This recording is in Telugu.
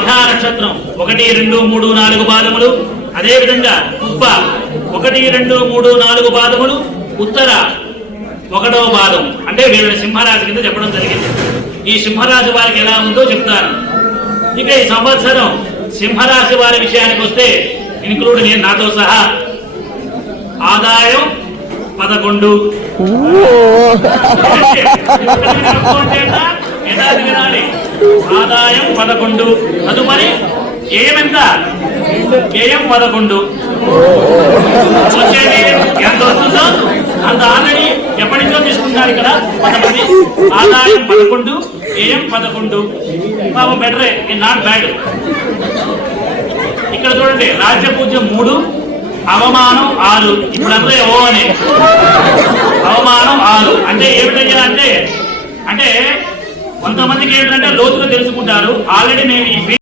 మఖా నక్షత్రం 1, 2, 3, 4 పాదములు. అదే విధంగా ఉప్ప 1, 2, 3, 4 పాదములు. ఉత్తర 1వ పాదం. అంటే వీళ్ళని సింహరాశి కింద చెప్పడం జరిగింది. ఈ సింహరాశి వారికి ఎలా ఉందో చెప్తాను. ఇక ఈ సంవత్సరం సింహరాశి వారి విషయానికి వస్తే ఇంక్లూడ్ నేను నాతో సహా ఆదాయం 11. ఆదాయం 11. తదుపరి ఏమెంత? వ్యయం 11. వచ్చేది ఎంత వస్తుందో అంత ఆల్రెడీ ఎప్పటి నుంచో తీసుకుంటారు ఇక్కడ కొంతమంది. ఆదాయం 11, వ్యయం 11. పాపం బెటరే, నాట్ బ్యాడ్. ఇక్కడ చూడండి, రాజ్య పూజ్యం 3, అవమానం 6. ఇప్పుడు అందరూ ఓ అని అవమానం 6 అంటే ఏమిటయ్యా అంటే కొంతమందికి ఏంటంటే లోతుగా తెలుసుకుంటారు. ఆల్రెడీ మేము ఈ